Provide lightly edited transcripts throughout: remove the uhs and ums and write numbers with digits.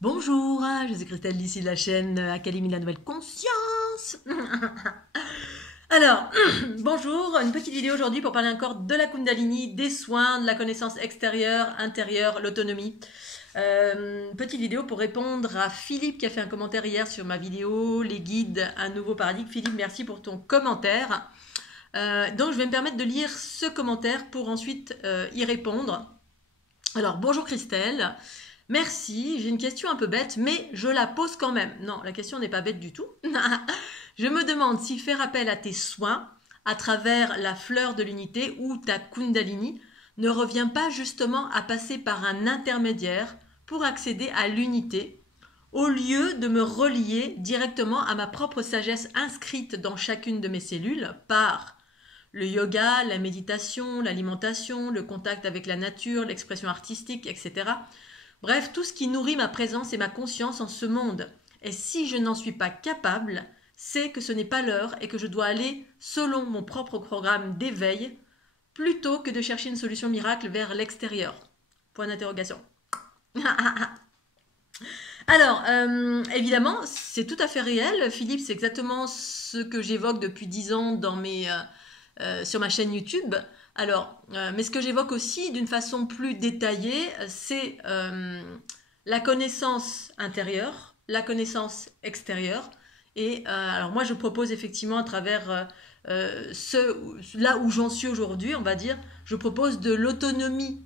Bonjour, je suis Christelle d'ici de la chaîne Académie de la Nouvelle Conscience. Alors, bonjour, une petite vidéo aujourd'hui pour parler encore de la Kundalini, des soins, de la connaissance extérieure, intérieure, l'autonomie. Petite vidéo pour répondre à Philippe qui a fait un commentaire hier sur ma vidéo, les guides, un nouveau paradigme. Philippe, merci pour ton commentaire. Donc, je vais me permettre de lire ce commentaire pour ensuite y répondre. Alors, bonjour Christelle. Merci, j'ai une question un peu bête, mais je la pose quand même. Non, la question n'est pas bête du tout. Je me demande si faire appel à tes soins à travers la fleur de l'unité ou ta Kundalini ne revient pas justement à passer par un intermédiaire pour accéder à l'unité, au lieu de me relier directement à ma propre sagesse inscrite dans chacune de mes cellules par le yoga, la méditation, l'alimentation, le contact avec la nature, l'expression artistique, etc. Bref, tout ce qui nourrit ma présence et ma conscience en ce monde. Et si je n'en suis pas capable, c'est que ce n'est pas l'heure et que je dois aller selon mon propre programme d'éveil plutôt que de chercher une solution miracle vers l'extérieur. Point d'interrogation. Alors, évidemment, c'est tout à fait réel. Philippe, c'est exactement ce que j'évoque depuis 10 ans sur ma chaîne YouTube. Alors, mais ce que j'évoque aussi d'une façon plus détaillée, c'est la connaissance intérieure, la connaissance extérieure. Et alors moi, je propose effectivement à travers là où j'en suis aujourd'hui, on va dire, je propose de l'autonomie,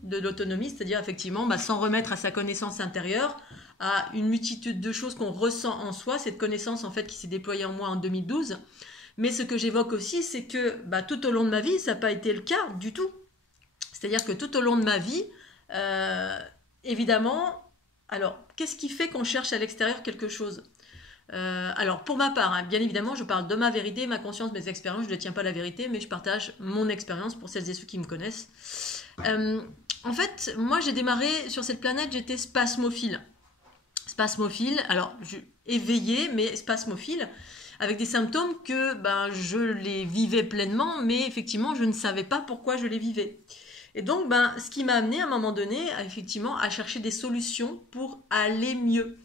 c'est-à-dire effectivement, sans remettre à sa connaissance intérieure, à une multitude de choses qu'on ressent en soi, cette connaissance en fait qui s'est déployée en moi en 2012. Mais ce que j'évoque aussi, c'est que tout au long de ma vie, ça n'a pas été le cas du tout. C'est-à-dire que tout au long de ma vie, évidemment, alors, qu'est-ce qui fait qu'on cherche à l'extérieur quelque chose alors, pour ma part, bien évidemment, je parle de ma vérité, ma conscience, mes expériences. Je ne détiens pas la vérité, mais je partage mon expérience pour celles et ceux qui me connaissent. En fait, moi, j'ai démarré sur cette planète, j'étais spasmophile. Spasmophile, alors, éveillée, mais spasmophile, avec des symptômes que je les vivais pleinement, mais effectivement, je ne savais pas pourquoi je les vivais. Et donc, ce qui m'a amené à un moment donné, effectivement, à chercher des solutions pour aller mieux.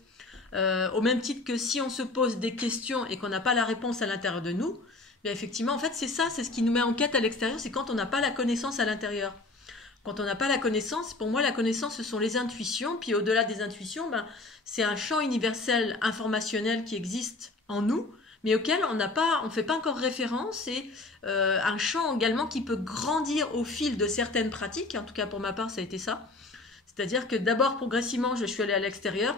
Au même titre que si on se pose des questions et qu'on n'a pas la réponse à l'intérieur de nous, bien effectivement, en fait, c'est ça, c'est ce qui nous met en quête à l'extérieur, c'est quand on n'a pas la connaissance à l'intérieur. Quand on n'a pas la connaissance, pour moi, la connaissance, ce sont les intuitions, puis au-delà des intuitions, c'est un champ universel informationnel qui existe en nous, mais auquel on ne fait pas encore référence, et un champ également qui peut grandir au fil de certaines pratiques, en tout cas pour ma part, ça a été ça. C'est-à-dire que d'abord, progressivement, je suis allée à l'extérieur,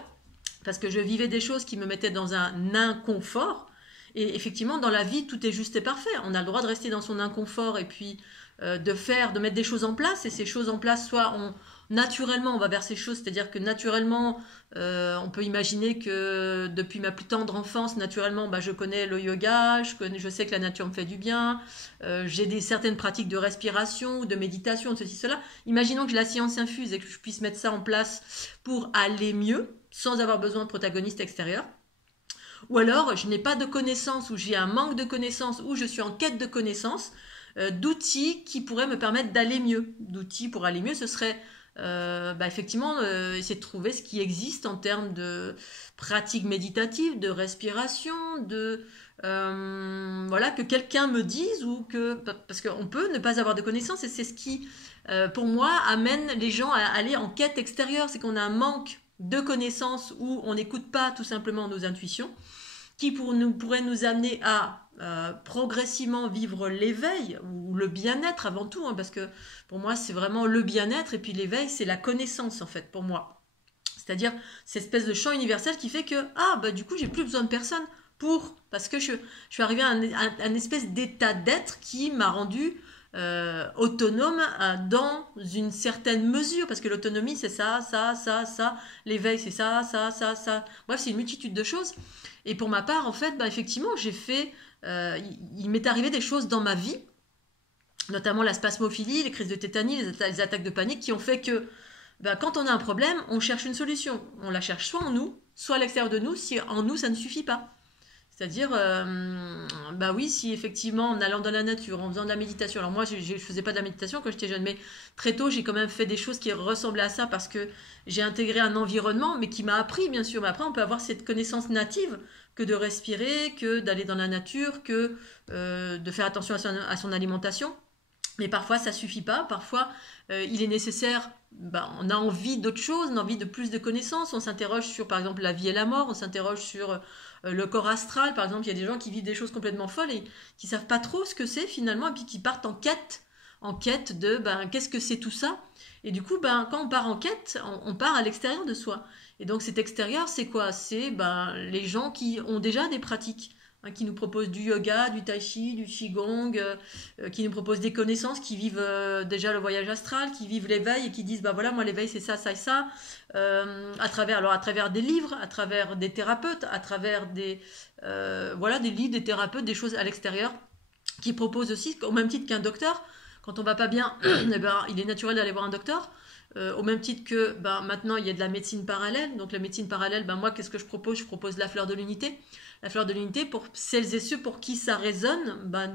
parce que je vivais des choses qui me mettaient dans un inconfort. Et effectivement, dans la vie, tout est juste et parfait. On a le droit de rester dans son inconfort et puis de mettre des choses en place. Et ces choses en place, naturellement, on va vers ces choses. C'est-à-dire que naturellement, on peut imaginer que depuis ma plus tendre enfance, naturellement, je connais le yoga, je sais que la nature me fait du bien, j'ai certaines pratiques de respiration ou de méditation, de ceci, cela. Imaginons que la science infuse et que je puisse mettre ça en place pour aller mieux, sans avoir besoin de protagonistes extérieurs. Ou alors, je n'ai pas de connaissances, ou j'ai un manque de connaissances, ou je suis en quête de connaissances, d'outils qui pourraient me permettre d'aller mieux. D'outils pour aller mieux, ce serait effectivement essayer de trouver ce qui existe en termes de pratiques méditatives, de respiration, voilà, que quelqu'un me dise, parce qu'on peut ne pas avoir de connaissances, et c'est ce qui, pour moi, amène les gens à aller en quête extérieure. C'est qu'on a un manque de connaissances où on n'écoute pas tout simplement nos intuitions, qui pourrait nous amener à progressivement vivre l'éveil ou le bien-être avant tout, parce que pour moi c'est vraiment le bien-être, et puis l'éveil c'est la connaissance en fait pour moi. C'est-à-dire cette espèce de champ universel qui fait que du coup j'ai plus besoin de personne parce que je suis arrivée à un espèce d'état d'être qui m'a rendu autonome dans une certaine mesure, parce que l'autonomie c'est ça, l'éveil c'est ça. Bref, c'est une multitude de choses. Et pour ma part, en fait, effectivement, il m'est arrivé des choses dans ma vie, notamment la spasmophilie, les crises de tétanie, les attaques de panique, qui ont fait que quand on a un problème, on cherche une solution. On la cherche soit en nous, soit à l'extérieur de nous, si en nous ça ne suffit pas. C'est-à-dire, bah oui, si effectivement en allant dans la nature, en faisant de la méditation, alors moi je faisais pas de la méditation quand j'étais jeune, mais très tôt j'ai quand même fait des choses qui ressemblaient à ça parce que j'ai intégré un environnement, mais qui m'a appris bien sûr. Mais après on peut avoir cette connaissance native que de respirer, que d'aller dans la nature, que de faire attention à son alimentation. Mais parfois ça suffit pas, parfois il est nécessaire, ben, on a envie d'autre chose, on a envie de plus de connaissances, on s'interroge sur par exemple la vie et la mort, on s'interroge sur le corps astral, par exemple il y a des gens qui vivent des choses complètement folles et qui savent pas trop ce que c'est finalement, et puis qui partent en quête de ben, qu'est-ce que c'est tout ça. Et du coup, ben, quand on part en quête, on part à l'extérieur de soi. Et donc cet extérieur, c'est quoi? C'est ben, les gens qui ont déjà des pratiques, hein, qui nous proposent du yoga, du tai chi, du qigong, qui nous proposent des connaissances, qui vivent déjà le voyage astral, qui vivent l'éveil et qui disent bah voilà moi l'éveil c'est ça, ça et ça, à travers des livres, à travers des thérapeutes, à travers voilà des livres, des thérapeutes, des choses à l'extérieur qui proposent aussi au même titre qu'un docteur. Quand on va pas bien, eh ben, il est naturel d'aller voir un docteur. Au même titre que ben, maintenant il y a de la médecine parallèle. Donc la médecine parallèle, ben, moi qu'est-ce que je propose? Je propose la fleur de l'unité. La fleur de l'unité, pour celles et ceux pour qui ça résonne, ben,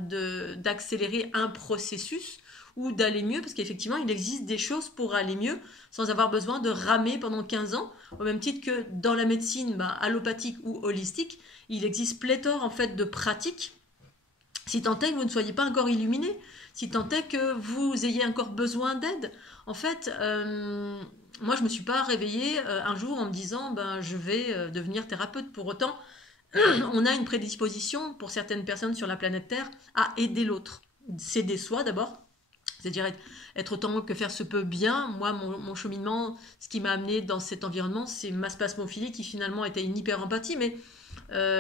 d'accélérer un processus ou d'aller mieux, parce qu'effectivement il existe des choses pour aller mieux sans avoir besoin de ramer pendant 15 ans. Au même titre que dans la médecine ben, allopathique ou holistique, il existe pléthore en fait de pratiques, si tant est que vous ne soyez pas encore illuminé, si tant est que vous ayez encore besoin d'aide. En fait, moi, je ne me suis pas réveillée un jour en me disant ben, je vais devenir thérapeute. Pour autant, on a une prédisposition pour certaines personnes sur la planète Terre à aider l'autre. S'aider soi d'abord, c'est-à-dire être autant que faire se peut bien. Moi, mon cheminement, ce qui m'a amené dans cet environnement, c'est ma spasmophilie qui finalement était une hyper-empathie, mais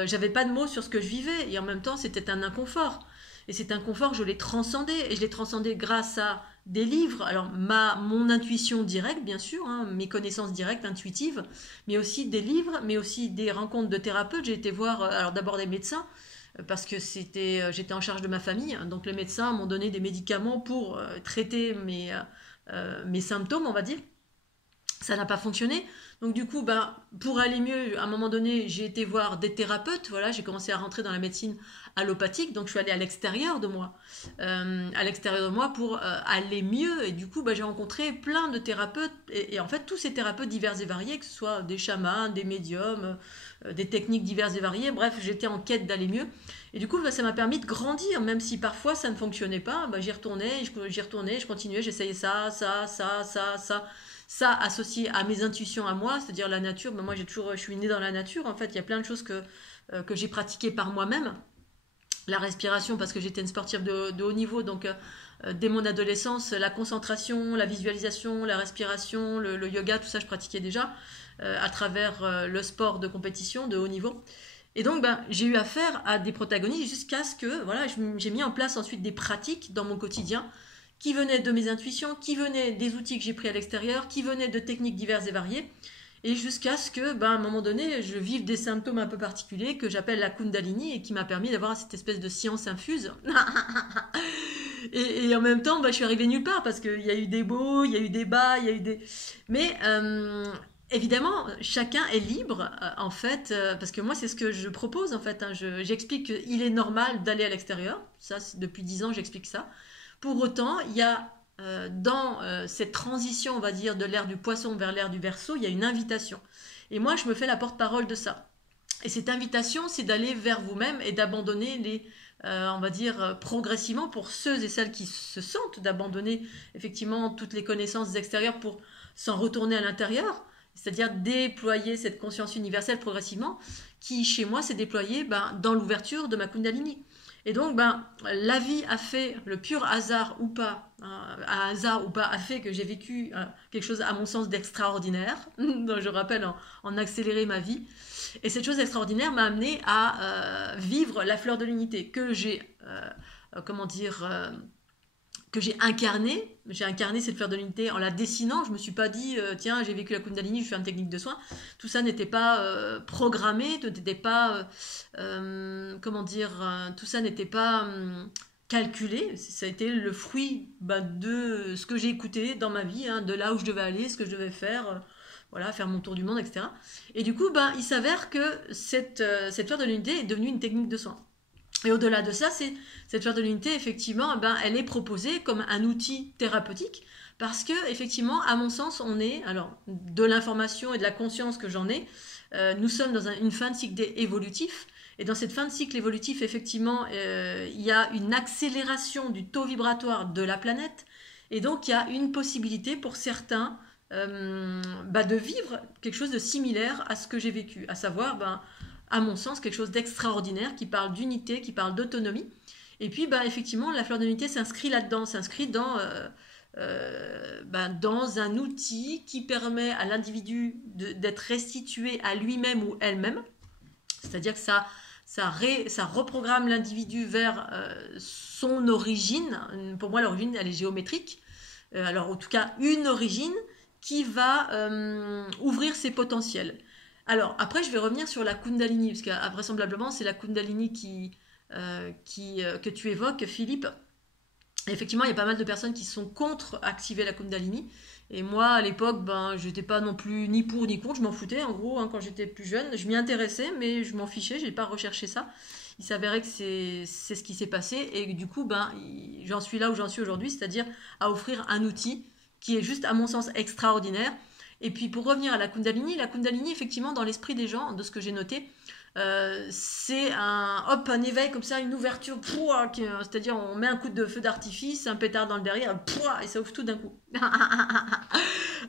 j'avais pas de mots sur ce que je vivais et en même temps c'était un inconfort. Et cet inconfort, je l'ai transcendé et je l'ai transcendé grâce à des livres. Alors mon intuition directe, bien sûr, hein, mes connaissances directes, intuitives, mais aussi des livres, mais aussi des rencontres de thérapeutes. J'ai été voir, alors d'abord des médecins, parce que j'étais en charge de ma famille. Donc les médecins m'ont donné des médicaments pour traiter mes symptômes, on va dire. Ça n'a pas fonctionné. Donc du coup, ben, pour aller mieux, à un moment donné, j'ai été voir des thérapeutes. Voilà, j'ai commencé à rentrer dans la médecine allopathique. Donc je suis allée à l'extérieur de moi, pour aller mieux. Et du coup, ben, j'ai rencontré plein de thérapeutes. Et en fait, tous ces thérapeutes divers et variés, que ce soit des chamans, des médiums, des techniques diverses et variées. Bref, j'étais en quête d'aller mieux. Et du coup, ben, ça m'a permis de grandir, même si parfois ça ne fonctionnait pas. Ben, j'y retournais, je continuais, j'essayais ça associé à mes intuitions à moi, c'est-à-dire la nature. Ben moi, je suis née dans la nature. En fait, il y a plein de choses que j'ai pratiquées par moi-même. La respiration, parce que j'étais une sportive de haut niveau, donc dès mon adolescence, la concentration, la visualisation, la respiration, le yoga, tout ça, je pratiquais déjà à travers le sport de compétition de haut niveau. Et donc, ben, j'ai eu affaire à des protagonistes jusqu'à ce que, voilà, j'ai mis en place ensuite des pratiques dans mon quotidien qui venaient de mes intuitions, qui venaient des outils que j'ai pris à l'extérieur, qui venaient de techniques diverses et variées, et jusqu'à ce que, ben, à un moment donné, je vive des symptômes un peu particuliers que j'appelle la Kundalini et qui m'a permis d'avoir cette espèce de science infuse. et en même temps, ben, je suis arrivée nulle part parce qu'il y a eu des beaux, il y a eu des bas, il y a eu des... Mais évidemment, chacun est libre, en fait, parce que moi, c'est ce que je propose, en fait. Hein, j'explique qu'il est normal d'aller à l'extérieur. Ça, depuis 10 ans, j'explique ça. Pour autant, il y a dans cette transition, on va dire, de l'ère du poisson vers l'ère du Verseau, il y a une invitation. Et moi, je me fais la porte-parole de ça. Et cette invitation, c'est d'aller vers vous-même et d'abandonner on va dire, progressivement pour ceux et celles qui se sentent d'abandonner effectivement toutes les connaissances extérieures pour s'en retourner à l'intérieur, c'est-à-dire déployer cette conscience universelle progressivement, qui chez moi s'est déployée ben, dans l'ouverture de ma Kundalini. Et donc, ben, la vie a fait, le pur hasard ou pas, a fait que j'ai vécu quelque chose, à mon sens, d'extraordinaire, dont je rappelle en accéléré ma vie. Et cette chose extraordinaire m'a amené à vivre la fleur de l'unité que j'ai, que j'ai incarné. J'ai incarné cette fleur de l'unité en la dessinant. Je ne me suis pas dit, tiens, j'ai vécu la Kundalini, je fais une technique de soin. Tout ça n'était pas programmé, n'était pas, tout ça n'était pas calculé. Ça a été le fruit de ce que j'ai écouté dans ma vie, hein, de là où je devais aller, ce que je devais faire. voilà, faire mon tour du monde, etc. Et du coup, ben, il s'avère que cette fleur de l'unité est devenue une technique de soin. Et au-delà de ça, cette fleur de l'unité, effectivement, ben, elle est proposée comme un outil thérapeutique parce que, effectivement, à mon sens, on est, alors, de l'information et de la conscience que j'en ai, nous sommes dans une fin de cycle évolutif. Et dans cette fin de cycle évolutif, effectivement, il y a une accélération du taux vibratoire de la planète. Et donc, il y a une possibilité pour certains de vivre quelque chose de similaire à ce que j'ai vécu. À savoir, à mon sens, quelque chose d'extraordinaire qui parle d'unité, qui parle d'autonomie. Et puis, effectivement, la fleur de l'unité s'inscrit là-dedans, s'inscrit dans un outil qui permet à l'individu d'être restitué à lui-même ou elle-même. C'est-à-dire que ça reprogramme l'individu vers son origine. Pour moi, l'origine, elle est géométrique. Alors, en tout cas, une origine qui va ouvrir ses potentiels. Alors, après, je vais revenir sur la Kundalini, parce qu'vraisemblablement, c'est la Kundalini que tu évoques, Philippe. Et effectivement, il y a pas mal de personnes qui sont contre activer la Kundalini. Et moi, à l'époque, je n'étais pas non plus ni pour ni contre, je m'en foutais, en gros, quand j'étais plus jeune. Je m'y intéressais, mais je m'en fichais, je n'ai pas recherché ça. Il s'avérait que c'est ce qui s'est passé, et du coup, j'en suis là où j'en suis aujourd'hui, c'est-à-dire à offrir un outil qui est juste, à mon sens, extraordinaire. Et puis, pour revenir à la Kundalini, effectivement, dans l'esprit des gens, de ce que j'ai noté, c'est un éveil comme ça, une ouverture, c'est-à-dire on met un coup de feu d'artifice, un pétard dans le derrière, et ça ouvre tout d'un coup.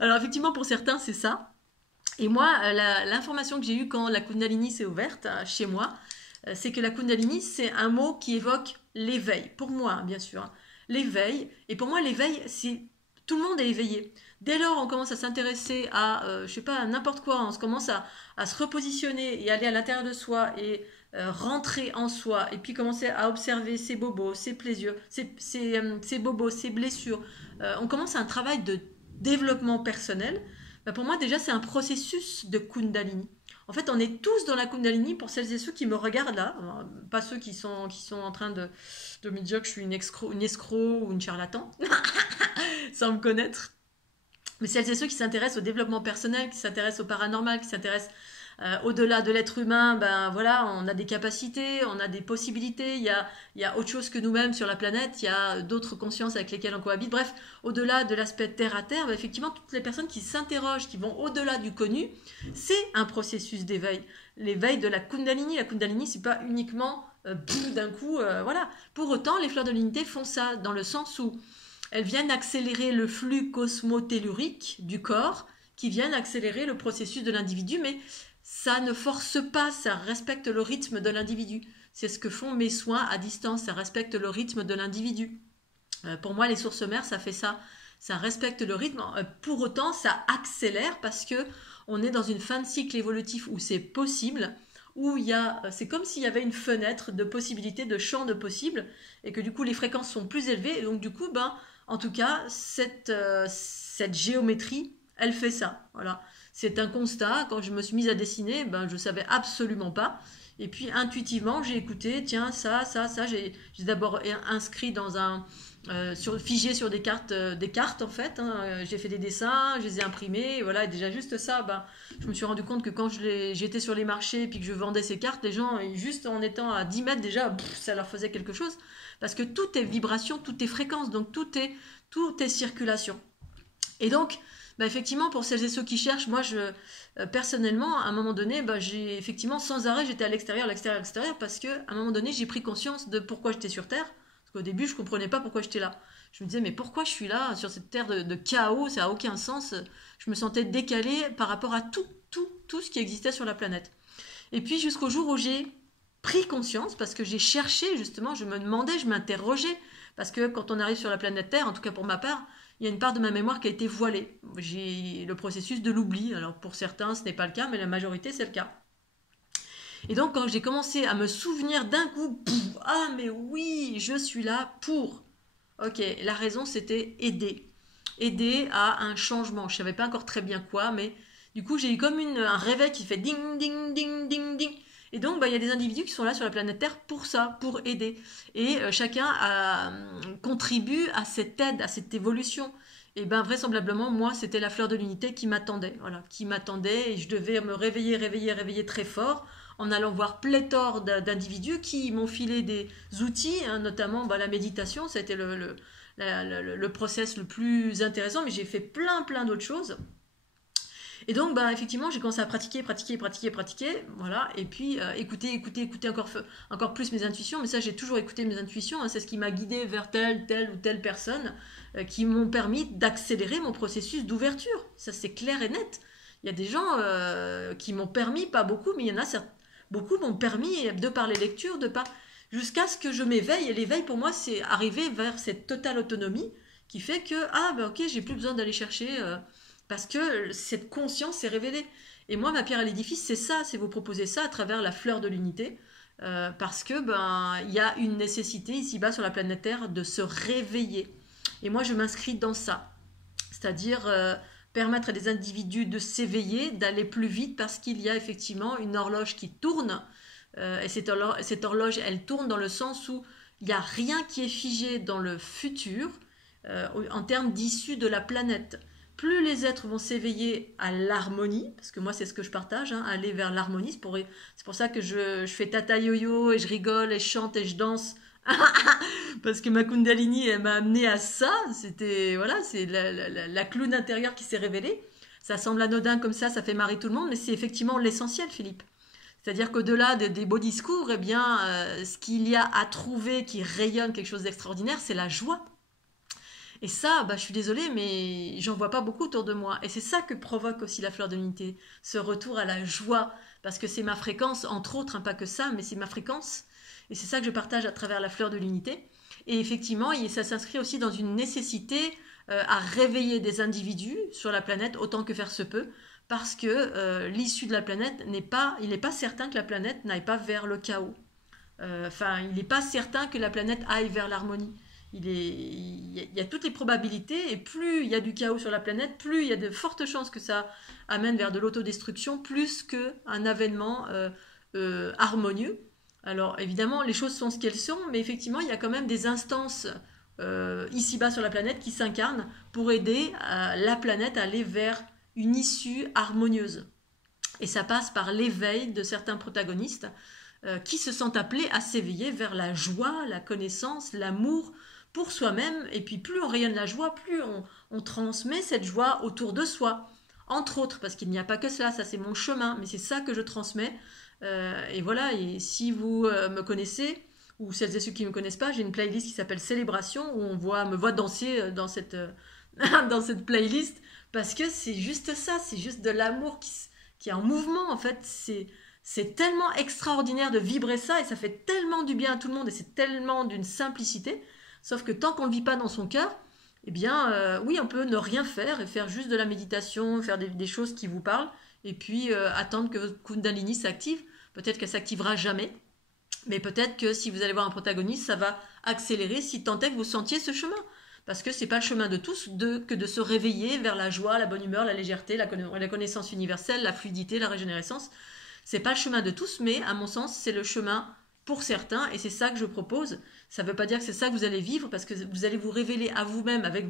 Alors effectivement, pour certains, c'est ça. Et moi, l'information que j'ai eue quand la Kundalini s'est ouverte chez moi, c'est que la Kundalini, c'est un mot qui évoque l'éveil. Pour moi, bien sûr. L'éveil. Et pour moi, l'éveil, c'est tout le monde est éveillé. Dès lors, on commence à s'intéresser à, n'importe quoi, on commence à se repositionner et aller à l'intérieur de soi et rentrer en soi et puis commencer à observer ses bobos, ses plaisirs, ses bobos, ses blessures. On commence un travail de développement personnel. Pour moi, déjà, c'est un processus de Kundalini. En fait, on est tous dans la Kundalini pour celles et ceux qui me regardent là, pas ceux qui sont en train de me dire que je suis une escroc ou une charlatan, sans me connaître. Mais celles et ceux qui s'intéressent au développement personnel, qui s'intéressent au paranormal, qui s'intéressent au-delà de l'être humain, voilà, on a des capacités, on a des possibilités, il y a autre chose que nous-mêmes sur la planète, il y a d'autres consciences avec lesquelles on cohabite. Bref, au-delà de l'aspect terre à terre, effectivement, toutes les personnes qui s'interrogent, qui vont au-delà du connu, c'est un processus d'éveil. L'éveil de la Kundalini, c'est pas uniquement d'un coup, voilà. Pour autant, les fleurs de l'unité font ça, dans le sens où elles viennent accélérer le flux cosmotellurique du corps, qui viennent accélérer le processus de l'individu, mais ça ne force pas, ça respecte le rythme de l'individu. C'est ce que font mes soins à distance, ça respecte le rythme de l'individu. Pour moi, les sources mères, ça fait ça. Ça respecte le rythme. Pour autant, ça accélère parce que on est dans une fin de cycle évolutif où c'est possible, où c'est comme s'il y avait une fenêtre de possibilités, de champ de possibles, et que du coup, les fréquences sont plus élevées. Et donc, du coup, en tout cas, cette géométrie, elle fait ça. Voilà. C'est un constat. Quand je me suis mise à dessiner, je ne savais absolument pas. Et puis, intuitivement, j'ai écouté, tiens, ça. J'ai d'abord inscrit dans figé sur des cartes en fait. J'ai fait des dessins, je les ai imprimés. Et voilà, et déjà, juste ça, je me suis rendu compte que quand j'étais sur les marchés et puis que je vendais ces cartes, les gens, juste en étant à 10 mètres déjà, ça leur faisait quelque chose. Parce que tout est vibration, tout est fréquence, donc tout est circulation. Et donc, effectivement, pour celles et ceux qui cherchent, moi, personnellement, à un moment donné, j'ai effectivement, sans arrêt, j'étais à l'extérieur, parce qu'à un moment donné, j'ai pris conscience de pourquoi j'étais sur Terre. Parce qu'au début, je ne comprenais pas pourquoi j'étais là. Je me disais, mais pourquoi je suis là, sur cette terre de chaos, ça n'a aucun sens. Je me sentais décalée par rapport à tout ce qui existait sur la planète. Et puis, jusqu'au jour où j'ai pris conscience, parce que j'ai cherché, justement, je me demandais, je m'interrogeais, parce que quand on arrive sur la planète Terre, en tout cas pour ma part, il y a une part de ma mémoire qui a été voilée. J'ai le processus de l'oubli. Alors pour certains, ce n'est pas le cas, mais la majorité, c'est le cas. Et donc, quand j'ai commencé à me souvenir d'un coup, ah mais oui, je suis là pour. Ok, la raison, c'était aider. Aider à un changement. Je ne savais pas encore très bien quoi, mais du coup, j'ai eu comme un réveil qui fait ding, ding, ding, ding, ding. Et donc, il y a des individus qui sont là sur la planète Terre pour ça, pour aider. Et chacun contribue à cette aide, à cette évolution. Et ben vraisemblablement, moi, c'était la fleur de l'unité qui m'attendait, voilà, qui m'attendait et je devais me réveiller, réveiller, réveiller très fort en allant voir pléthore d'individus qui m'ont filé des outils, hein, notamment bah, la méditation, ça a été le process le plus intéressant, mais j'ai fait plein, plein d'autres choses. Et donc, bah, effectivement, j'ai commencé à pratiquer, pratiquer, pratiquer, pratiquer, voilà, et puis écouter, écouter, écouter encore plus mes intuitions, mais ça, j'ai toujours écouté mes intuitions, hein, c'est ce qui m'a guidé vers telle ou telle personne, qui m'ont permis d'accélérer mon processus d'ouverture, ça c'est clair et net. Il y a des gens qui m'ont permis, pas beaucoup, mais il y en a beaucoup m'ont permis, de par les lectures, jusqu'à ce que je m'éveille, et l'éveil pour moi, c'est arriver vers cette totale autonomie, qui fait que, ah, ben ok, j'ai plus besoin d'aller chercher... parce que cette conscience s'est révélée. Et moi, ma pierre à l'édifice, c'est ça, c'est vous proposer ça à travers la fleur de l'unité, parce que ben il y a une nécessité ici-bas sur la planète Terre de se réveiller. Et moi, je m'inscris dans ça, c'est-à-dire permettre à des individus de s'éveiller, d'aller plus vite, parce qu'il y a effectivement une horloge qui tourne, et cette horloge, elle tourne dans le sens où il n'y a rien qui est figé dans le futur en termes d'issue de la planète. Plus les êtres vont s'éveiller à l'harmonie, parce que moi c'est ce que je partage, hein, aller vers l'harmonie, c'est pour ça que je fais tata yo-yo et je rigole et je chante et je danse, parce que ma Kundalini elle m'a amené à ça, c'était voilà, c'est la clown intérieure qui s'est révélée. Ça semble anodin comme ça fait marrer tout le monde, mais c'est effectivement l'essentiel, Philippe. C'est-à-dire qu'au-delà des beaux discours, eh bien, ce qu'il y a à trouver qui rayonne quelque chose d'extraordinaire, c'est la joie. Et ça, bah, je suis désolée, mais j'en vois pas beaucoup autour de moi. Et c'est ça que provoque aussi la fleur de l'unité, ce retour à la joie, parce que c'est ma fréquence, entre autres, hein, pas que ça, mais c'est ma fréquence. Et c'est ça que je partage à travers la fleur de l'unité. Et effectivement, ça s'inscrit aussi dans une nécessité à réveiller des individus sur la planète autant que faire se peut, parce que l'issue de la planète il n'est pas certain que la planète n'aille pas vers le chaos. Enfin, il n'est pas certain que la planète aille vers l'harmonie. Il y a toutes les probabilités, et plus il y a du chaos sur la planète, plus il y a de fortes chances que ça amène vers de l'autodestruction, plus qu'un avènement harmonieux. Alors évidemment, les choses sont ce qu'elles sont, mais effectivement, il y a quand même des instances ici-bas sur la planète qui s'incarnent pour aider la planète à aller vers une issue harmonieuse. Et ça passe par l'éveil de certains protagonistes qui se sentent appelés à s'éveiller vers la joie, la connaissance, l'amour pour soi-même. Et puis plus on rayonne la joie, plus on transmet cette joie autour de soi. Entre autres, parce qu'il n'y a pas que cela, ça c'est mon chemin, mais c'est ça que je transmets. Et voilà, et si vous me connaissez, ou celles et ceux qui ne me connaissent pas, j'ai une playlist qui s'appelle Célébration, où me voit danser dans cette, dans cette playlist, parce que c'est juste ça, c'est juste de l'amour qui est en mouvement, en fait. C'est tellement extraordinaire de vibrer ça, et ça fait tellement du bien à tout le monde, et c'est tellement d'une simplicité. Sauf que tant qu'on ne le vit pas dans son cœur, eh bien, oui, on peut ne rien faire et faire juste de la méditation, faire des choses qui vous parlent, et puis attendre que votre Kundalini s'active. Peut-être qu'elle s'activera jamais, mais peut-être que si vous allez voir un protagoniste, ça va accélérer si tant est que vous sentiez ce chemin. Parce que c'est pas le chemin de tous que de se réveiller vers la joie, la bonne humeur, la légèreté, la connaissance universelle, la fluidité, la régénérescence. C'est pas le chemin de tous, mais à mon sens, c'est le chemin pour certains, et c'est ça que je propose. Ça ne veut pas dire que c'est ça que vous allez vivre, parce que vous allez vous révéler à vous-même avec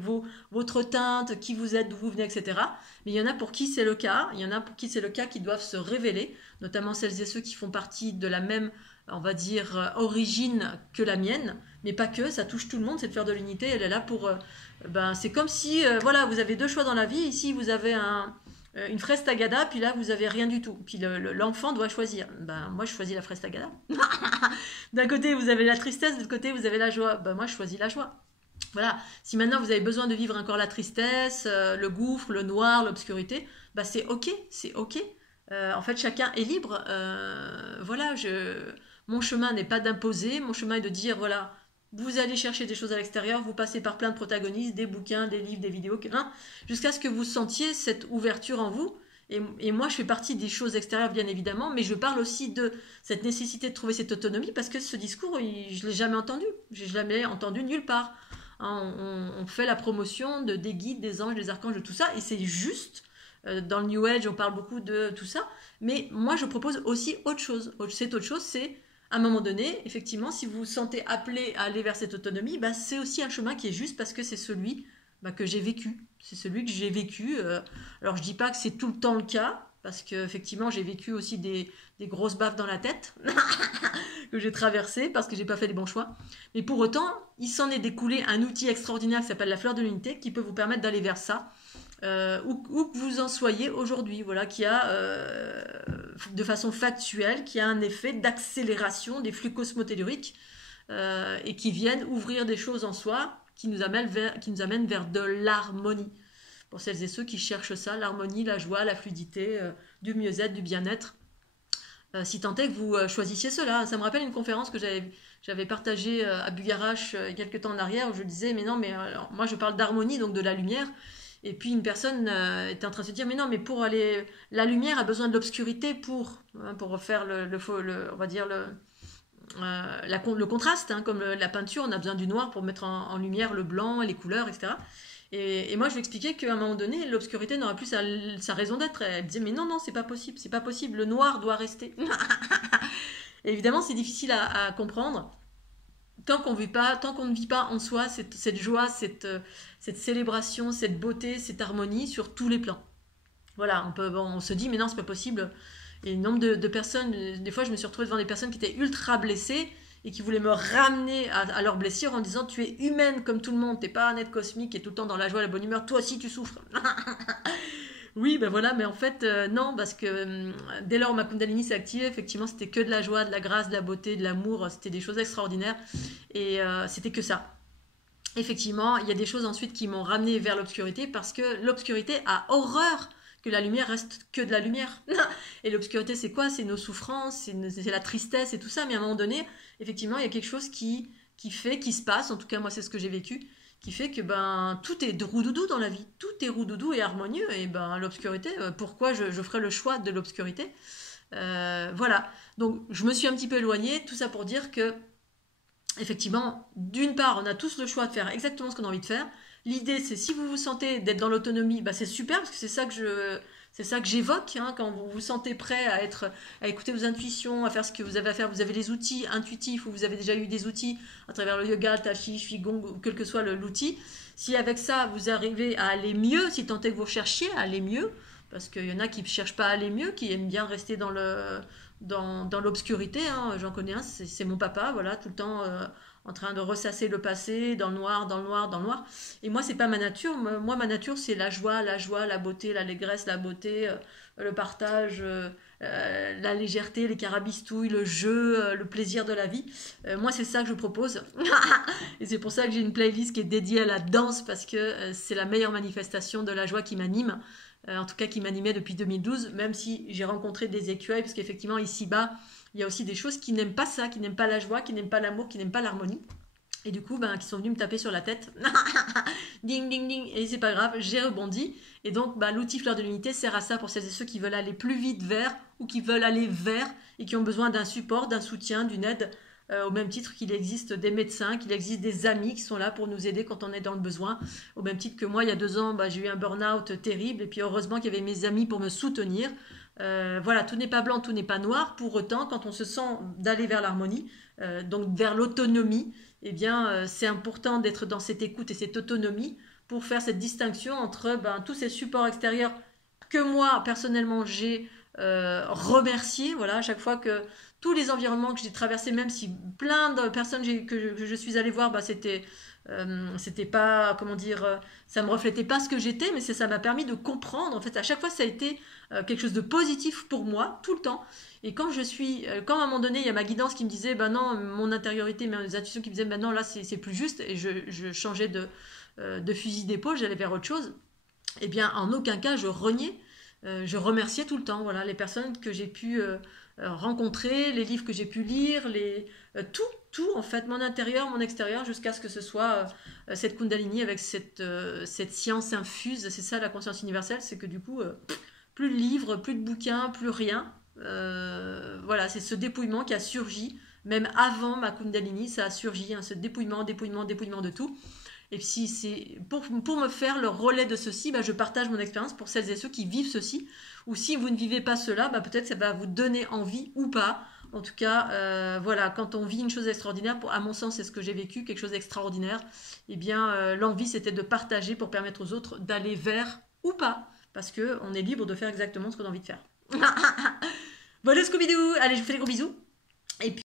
votre teinte, qui vous êtes, d'où vous venez, etc. Mais il y en a pour qui c'est le cas, il y en a pour qui c'est le cas qui doivent se révéler, notamment celles et ceux qui font partie de la même, on va dire, origine que la mienne, mais pas que, ça touche tout le monde, cette fleur de l'unité, elle est là pour... c'est comme si, voilà, vous avez deux choix dans la vie, ici vous avez une fraise tagada, puis là vous avez rien du tout. Puis l'enfant doit choisir. Moi je choisis la fraise tagada. D'un côté vous avez la tristesse, de l'autre côté vous avez la joie. Moi je choisis la joie. Voilà. Si maintenant vous avez besoin de vivre encore la tristesse, le gouffre, le noir, l'obscurité, c'est ok, c'est ok. En fait chacun est libre. Voilà, mon chemin n'est pas d'imposer, mon chemin est de dire voilà. Vous allez chercher des choses à l'extérieur, vous passez par plein de protagonistes, des bouquins, des livres, des vidéos, jusqu'à ce que vous sentiez cette ouverture en vous. Et moi, je fais partie des choses extérieures, bien évidemment, mais je parle aussi de cette nécessité de trouver cette autonomie, parce que ce discours, je ne l'ai jamais entendu. Je l'ai jamais entendu nulle part. On fait la promotion des guides, des anges, des archanges, de tout ça, et c'est juste. Dans le New Age, on parle beaucoup de tout ça. Mais moi, je propose aussi autre chose. Cette autre chose, c'est... À un moment donné, effectivement, si vous vous sentez appelé à aller vers cette autonomie, c'est aussi un chemin qui est juste parce que c'est celui que j'ai vécu. C'est celui que j'ai vécu. Alors, je dis pas que c'est tout le temps le cas, parce qu'effectivement, j'ai vécu aussi des grosses baffes dans la tête que j'ai traversées parce que j'ai pas fait les bons choix. Mais pour autant, il s'en est découlé un outil extraordinaire qui s'appelle la fleur de l'unité, qui peut vous permettre d'aller vers ça, où que vous en soyez aujourd'hui, voilà, qui a, de façon factuelle, qui a un effet d'accélération des flux cosmotelluriques et qui viennent ouvrir des choses en soi qui nous amènent vers de l'harmonie. Pour celles et ceux qui cherchent ça, l'harmonie, la joie, la fluidité, du mieux-être, du bien-être. Si tant est que vous choisissiez cela. Ça me rappelle une conférence que j'avais partagée à Bugarache il y a quelques temps en arrière, où je disais, mais non, mais alors, moi je parle d'harmonie, donc de la lumière. Et puis une personne était en train de se dire, mais non, mais pour aller, la lumière a besoin de l'obscurité pour faire on va dire le contraste, hein, comme la peinture, on a besoin du noir pour mettre en lumière le blanc, les couleurs, etc. Et moi, je lui expliquais qu'à un moment donné, l'obscurité n'aura plus sa raison d'être. Elle disait, mais non, non, c'est pas possible, le noir doit rester. Et évidemment, c'est difficile à comprendre tant qu'on ne vit pas en soi cette joie, cette célébration, cette beauté, cette harmonie sur tous les plans. Voilà, on se dit, mais non, c'est pas possible. Et le nombre de personnes, des fois, je me suis retrouvée devant des personnes qui étaient ultra blessées et qui voulaient me ramener à leur blessure en disant, tu es humaine comme tout le monde, t'es pas un être cosmique et tout le temps dans la joie, la bonne humeur, toi aussi tu souffres. Oui, ben voilà, mais en fait, non, parce que dès lors où ma Kundalini s'est activée, effectivement, c'était que de la joie, de la grâce, de la beauté, de l'amour, c'était des choses extraordinaires et c'était que ça. Effectivement, il y a des choses ensuite qui m'ont ramené vers l'obscurité parce que l'obscurité a horreur que la lumière reste que de la lumière. Et l'obscurité, c'est quoi? C'est nos souffrances, c'est la tristesse et tout ça. Mais à un moment donné, effectivement, il y a quelque chose qui se passe, en tout cas moi c'est ce que j'ai vécu, qui fait que tout est roudoudou dans la vie. Tout est roudoudou et harmonieux. Et l'obscurité, pourquoi je ferais le choix de l'obscurité? Voilà. Donc je me suis un petit peu éloignée. Tout ça pour dire que effectivement, d'une part, on a tous le choix de faire exactement ce qu'on a envie de faire. L'idée, c'est si vous vous sentez d'être dans l'autonomie, c'est super parce que c'est ça que j'évoque, hein, quand vous vous sentez prêt à écouter vos intuitions, à faire ce que vous avez à faire. Vous avez les outils intuitifs ou vous avez déjà eu des outils à travers le yoga, le tai chi, qigong, ou quel que soit l'outil. Si avec ça, vous arrivez à aller mieux, si tant est que vous cherchiez à aller mieux, parce qu'il y en a qui ne cherchent pas à aller mieux, qui aiment bien rester dans l'obscurité, hein. J'en connais un, c'est mon papa, voilà, tout le temps en train de ressasser le passé, dans le noir, dans le noir, dans le noir. Et moi, c'est pas ma nature. Moi, ma nature, c'est la joie, la beauté, l'allégresse, la beauté, le partage, la légèreté, les carabistouilles, le jeu, le plaisir de la vie. Moi, c'est ça que je propose. Et c'est pour ça que j'ai une playlist qui est dédiée à la danse, parce que c'est la meilleure manifestation de la joie qui m'anime. En tout cas qui m'animait depuis 2012, même si j'ai rencontré des écueils, parce qu'effectivement, ici-bas, il y a aussi des choses qui n'aiment pas ça, qui n'aiment pas la joie, qui n'aiment pas l'amour, qui n'aiment pas l'harmonie, et du coup, qui sont venus me taper sur la tête. Ding, ding, ding, et c'est pas grave, j'ai rebondi, et donc l'outil Fleur de l'Unité sert à ça pour celles et ceux qui veulent aller plus vite vers, ou qui veulent aller vers, et qui ont besoin d'un support, d'un soutien, d'une aide, au même titre qu'il existe des médecins, qu'il existe des amis qui sont là pour nous aider quand on est dans le besoin. Au même titre que moi, il y a 2 ans, j'ai eu un burn-out terrible. Et puis heureusement qu'il y avait mes amis pour me soutenir. Voilà, tout n'est pas blanc, tout n'est pas noir. Pour autant, quand on se sent d'aller vers l'harmonie, donc vers l'autonomie, eh bien, c'est important d'être dans cette écoute et cette autonomie pour faire cette distinction entre tous ces supports extérieurs que moi, personnellement, j'ai remercié. Voilà, à chaque fois que tous les environnements que j'ai traversés, même si plein de personnes que je suis allée voir, c'était pas, comment dire, ça me reflétait pas ce que j'étais, mais ça m'a permis de comprendre. En fait, à chaque fois, ça a été quelque chose de positif pour moi, tout le temps. Et quand à un moment donné, il y a ma guidance qui me disait, non, mon intériorité, mes intuitions qui me disaient, non, là, c'est plus juste, et je changeais de fusil d'épaule, j'allais vers autre chose. Eh bien, en aucun cas, je reniais. Je remerciais tout le temps, voilà, les personnes que j'ai pu rencontrer, les livres que j'ai pu lire, tout en fait, mon intérieur, mon extérieur, jusqu'à ce que ce soit cette Kundalini avec cette science infuse. C'est ça la conscience universelle, c'est que du coup, plus de livres, plus de bouquins, plus rien. Voilà, c'est ce dépouillement qui a surgi, même avant ma Kundalini, ça a surgi, hein, ce dépouillement de tout. Et si c'est pour me faire le relais de ceci, je partage mon expérience pour celles et ceux qui vivent ceci. Ou si vous ne vivez pas cela, peut-être ça va vous donner envie ou pas, En tout cas, voilà, quand on vit une chose extraordinaire, à mon sens, c'est ce que j'ai vécu, quelque chose d'extraordinaire, eh bien, l'envie, c'était de partager pour permettre aux autres d'aller vers ou pas, parce que on est libre de faire exactement ce qu'on a envie de faire. Voilà ce vidéo. Allez, je vous fais des gros bisous. Et puis,